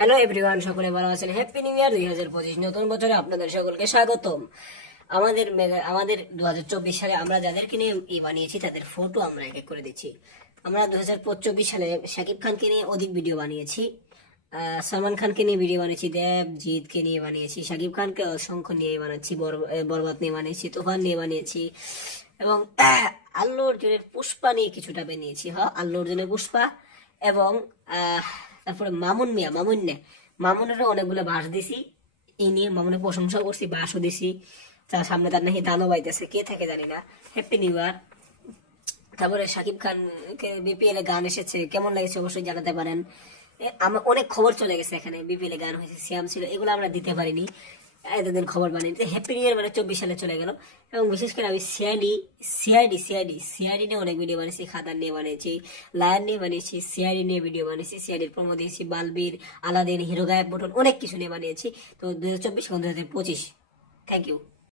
Hello everyone, সকলে ভালো আছেন? Happy new year 2025। নতুন বছরে আপনাদের সকলকে স্বাগতম। আমাদের 2024 সালে আমরা যাদেরকে নিয়ে বানিয়েছি তাদের ফটো আমরা এক এক করে দিচ্ছি। আমরা 2024 সালে শাকিব খানকে নিয়ে অধিক ভিডিও বানিয়েছি, সালমান খানকে নিয়ে ভিডিও বানিয়েছি, দেবজিৎকে নিয়ে বানিয়েছি, শাকিব খানকে অসংখ্য নিয়ে বানাচ্ছি, বরবাদ নিয়ে বানিয়েছি, তুফান নিয়ে বানিয়েছি এবং আল্লু অর্জুনের পুষ্পা নিয়ে কিছুটা বানিয়েছি। আল্লু অর্জুনের পুষ্পা এবং তারপরে মামুনেরও অনেকগুলো বাস দিছি। এই নিয়ে মামুনের প্রশংসা করছি, বাসও দিছি। তার সামনে তার নাকি দানও পাইতেছে, কে থাকে জানি না। Happy new year. তারপরে শাকিব খান বিপিএল এ গান এসেছে, কেমন লেগেছে অবশ্যই জানাতে পারেন। আমার অনেক খবর চলে গেছে, এখানে বিপিএল এ গান হয়েছে, সিয়াম ছিল, এগুলো আমরা দিতে পারিনি, এতদিন খবর বানিয়ে। হ্যাপি নিউ ইয়ার মানে 24 সালে চলে গেল। এবং বিশেষ করে আমি সিআইডি নিয়ে অনেক ভিডিও বানিয়েছি, খাদান নিয়ে বানিয়েছি, লায়ন নিয়ে বানিয়েছি, সিআইডি নিয়ে ভিডিও বানিয়েছি, সিআইডির প্রমো দিয়েছি, বালবীর, আলাদিন, হিরো গায়েব, বটন, অনেক কিছু নিয়ে বানিয়েছি। তো 2024 এবং 2025। Thank you.